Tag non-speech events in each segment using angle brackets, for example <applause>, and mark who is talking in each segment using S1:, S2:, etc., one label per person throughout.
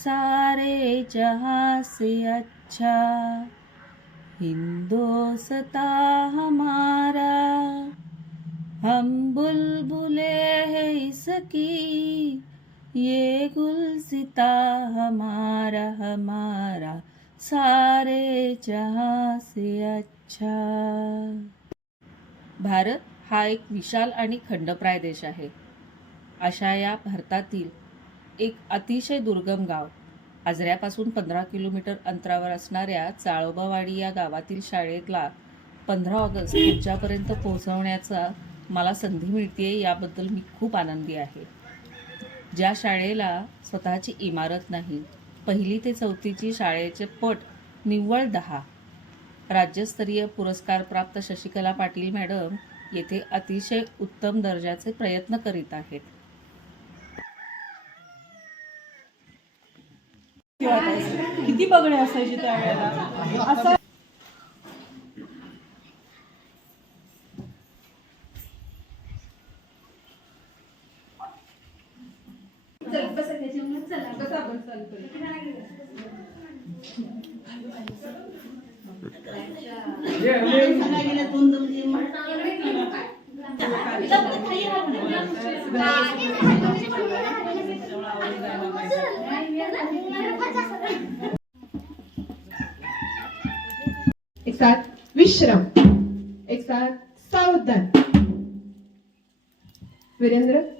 S1: सारे जहाँ से अच्छा हिंदोसता हमारा। हम बुलबुले हैं इसकी। ये गुलसिता हमारा हमारा। सारे जहाँ से अच्छा। भारत हा एक विशाल आणि खंडप्राय देश आहे. अशा या भारतातील एक अतिशय दुर्गम गाव. आजऱ्यापासून पंधरा किलोमीटर अंतरावर असणाऱ्या चाळोबावाडी या गावातील शाळेतला पंधरा ऑगस्ट पुढच्यापर्यंत पोहोचवण्याचा मला संधी मिळते याबद्दल मी खूप आनंदी आहे. ज्या शाळेला स्वतःची इमारत नाही पहिली ते चौथीची शाळेचे पट निव्वळ दहा. राज्यस्तरीय पुरस्कारप्राप्त शशिकला पाटील मॅडम येथे अतिशय उत्तम दर्जाचे प्रयत्न करीत आहेत.
S2: असायची त्यावेळेला असं
S3: एक साथ विश्राम एक साथ सावधान. वीरेंद्र?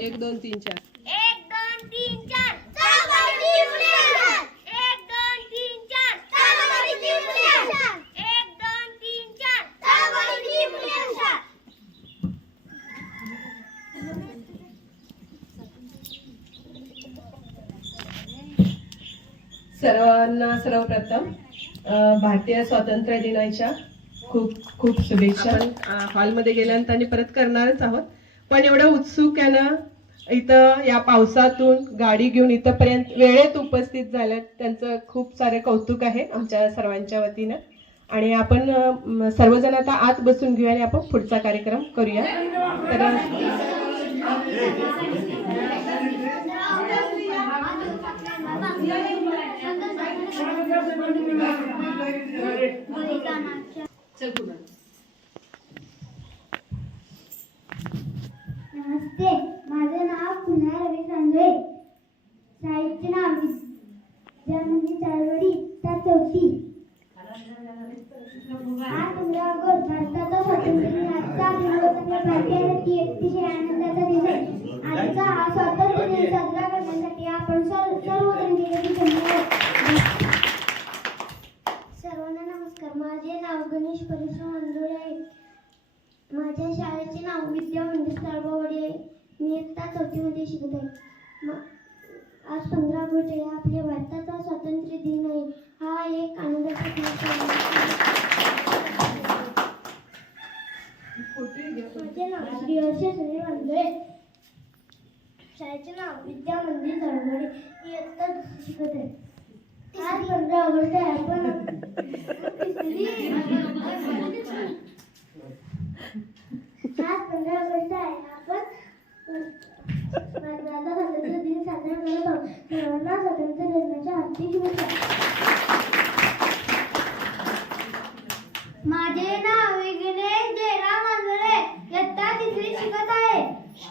S3: एक दोन तीन चार.
S4: एक दोन तीन चार.
S3: सर्वांना सर्वप्रथम अ, भारतीय स्वातंत्र्य दिनाच्या खूप खूप शुभेच्छा. हॉलमध्ये गेल्यानंतर आणि परत करणारच आहोत. पण एवढं उत्सुक आहे ना इथं या पावसातून गाडी घेऊन इथंपर्यंत वेळेत उपस्थित झाल्यात. त्यांचं खूप सारे कौतुक आहे आमच्या सर्वांच्या वतीनं. आणि आपण सर्वजण आता आत बसून घेऊया आणि आपण पुढचा कार्यक्रम करूया. तर
S4: नमस्ते माझे नाव पुन्हा रवी सांगळे शाळेचे नाव विद्यामंदिर चालवडी त्या चौथी आज पंधरा ऑगस्ट भारताचा स्वातंत्र्य दिनाचा दिवस भारतीय अतिशय आनंदाचा दिवस आहे आजचा हा स्वातंत्र्य दिन साजरा करण्यासाठी आपण सर्व सर्वजण केलेली सर्वांना नमस्कार. माझे नाव गणेश परिश्रम अंधोळे आहे. माझ्या शाळेचे नाव विद्या मंदिर ताळबावाडी आहे. मी इयत्ता चौथीमध्ये शिकत आहे. आज पंधरा ऑगस्ट आहे. आपल्या भारताचा स्वातंत्र्य दिन आहे. हा एक आनंदाचा दिवस आहे. माझे नाव श्री हर्ष सुनील शाळेचे नाव विद्या मंदिर तळमळे मी इयत्ता शिकत आहे आज पंधरा ऑगस्ट आहे आपण आज पंधरा ऑगस्ट आहे आपण भारताचा स्वातंत्र्य दिन साजरा करत आहोत सर्वांना स्वातंत्र्य दिनाच्या हार्दिक शुभेच्छा माझे नाव विघ्नेश जयराम आंधळे इयत्ता तिसरी शिकत आहे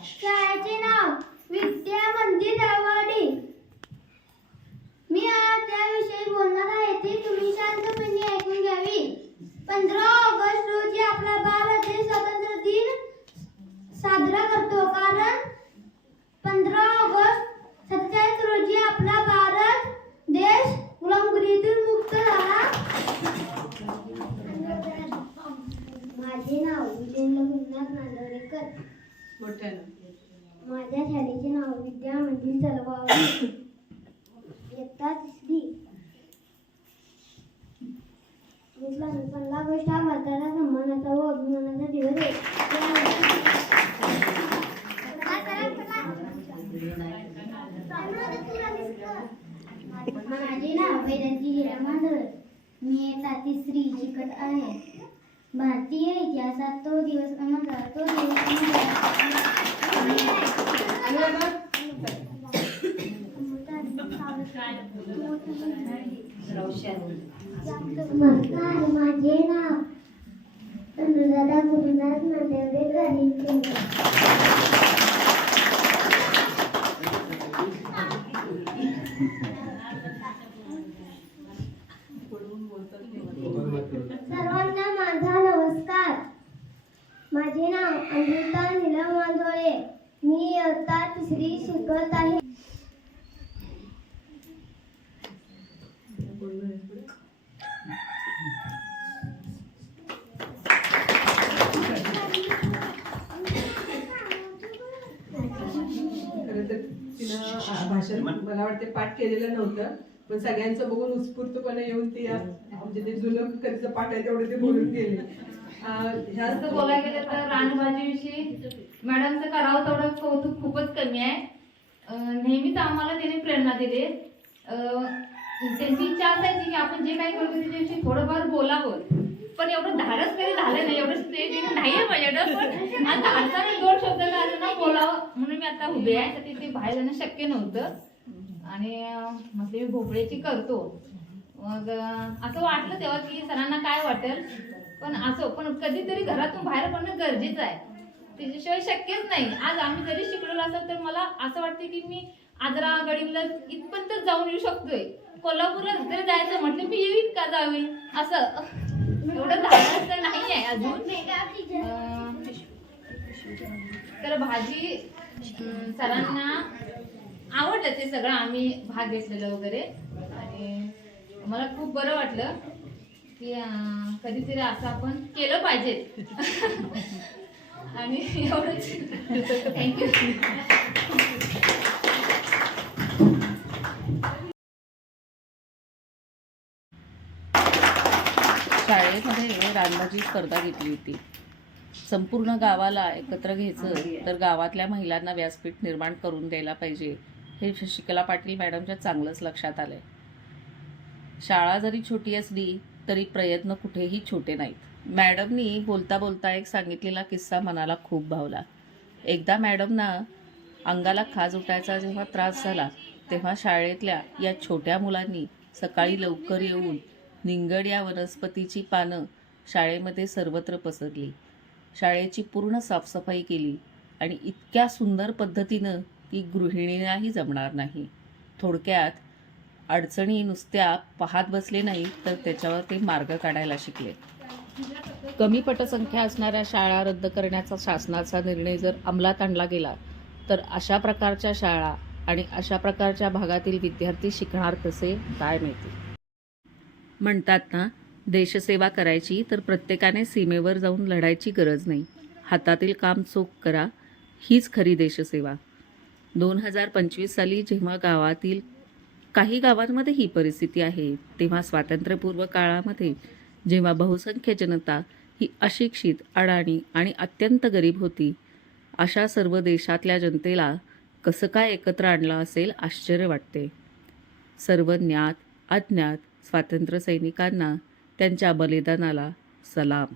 S4: शाळेचे नाव विद्या मंदिर दावाडी मी आज त्याविषयी बोलणार आहे ते तुम्ही शांतपणे ऐकून घ्यावी पंधरा ऑगस्ट रोजी आपला भारत देश स्वातंत्र्य दिन साजरा करतो कारण पंधरा ऑगस्ट सत्तावीस रोजी आपला भारत देश गुलामगिरीतून मुक्त झाला माझे नाव विजेंद्र गुरुनाथ नांदवडेकर माझ्या शाळेचे नाव विद्या मंदिर चलवावली इयत्ता तिसरी मिसला पंधरा ऑगस्ट हा भारताला सन्मानाचा व अभिमानाचा दिवस आहे माझे नाव वेदांती हिरामाधव मी इयत्ता तिसरी शिकत आहे भारतीय इतिहासात तो दिवस अमर तो दिवस
S3: Thank <laughs> you. भाषण मला वाटते पाठ केलेलं नव्हतं पण सगळ्यांचं बघून उत्स्फूर्तपणे येऊन ती म्हणजे ते जुनं कधीचं पाठ आहे तेवढं ते बोलून गेले.
S5: जास्त बोलायला गेलं तर रानभाजीविषयी मॅडमचं करावं तेवढं कौतुक खूपच कमी आहे. नेहमीच आम्हाला त्याने प्रेरणा दिली. अं, त्यांची इच्छा असायची की आपण जे काही करतो त्याच्याविषयी थोडंफार बोलावं. पण एवढं धाडस कधी झालं नाही एवढं स्टेज नाही आहे माझ्याकडं पण आता दोन शब्द झाले ना बोलावं म्हणून मी आता उभे आहे तर तिथे बाहेर जाणं शक्य नव्हतं. आणि म्हटलं मी भोपळ्याची करतो. मग असं वाटलं तेव्हा की सरांना काय वाटेल पण असं पण कधीतरी घरातून बाहेर पडणं गरजेचं आहे. त्याच्याशिवाय शक्यच नाही. आज आम्ही जरी शिकलेलो असेल तर मला असं वाटते की मी आजरा गडीला इथपर्यंत जाऊन येऊ शकतोय. कोल्हापूरला जर जायचं म्हटलं मी येईन का जावी? असं. एवढं झालं तर नाही आहे अजून तर भाजी सरांना आवडलं ते सगळं आम्ही भाग घेतलेलं वगैरे. आणि मला खूप बरं वाटलं की कधीतरी असं आपण केलं पाहिजे. <laughs> आणि एवढंच. थँक्यू
S1: शाळेमध्ये रानभाजी स्पर्धा घेतली होती. संपूर्ण गावाला एकत्र घ्यायचं तर गावातल्या महिलांना व्यासपीठ निर्माण करून द्यायला पाहिजे. हे शशिकला पाटील मॅडमच्या चांगलंच लक्षात आलंय. शाळा जरी छोटी असली तरी प्रयत्न कुठेही छोटे नाहीत. मॅडमनी बोलता बोलता एक सांगितलेला किस्सा मनाला खूप भावला. एकदा मॅडमना अंगाला खाज उठायचा जेव्हा त्रास झाला तेव्हा शाळेतल्या या छोट्या मुलांनी सकाळी लवकर येऊन निंगड या वनस्पतीची पानं शाळेमध्ये सर्वत्र पसरली. शाळेची पूर्ण साफसफाई केली आणि इतक्या सुंदर पद्धतीनं ती गृहिणीलाही जमणार नाही. थोडक्यात अडचणी नुसत्या पाहत बसले नाही तर त्याच्यावर ते मार्ग काढायला शिकले. कमी पटसंख्या असणाऱ्या शाळा रद्द करण्याचा शासनाचा निर्णय जर अंमलात आणला गेला तर अशा प्रकारच्या शाळा आणि अशा प्रकारच्या भागातील विद्यार्थी शिकणार कसे काय माहिती? म्हणतात ना देशसेवा करायची तर प्रत्येकाने सीमेवर जाऊन लढायची गरज नाही. हातातील काम चोख करा हीच खरी देशसेवा. दोन हजार पंचवीस साली जेव्हा गावातील काही गावांमध्ये ही परिस्थिती आहे तेव्हा स्वातंत्र्यपूर्व काळामध्ये जेव्हा बहुसंख्य जनता ही अशिक्षित अडाणी आणि अत्यंत गरीब होती अशा सर्व देशातल्या जनतेला कसं काय एकत्र आणलं असेल आश्चर्य वाटते. सर्व ज्ञात अज्ञात स्वातंत्र्य सैनिकांना त्यांच्या बलिदानाला सलाम.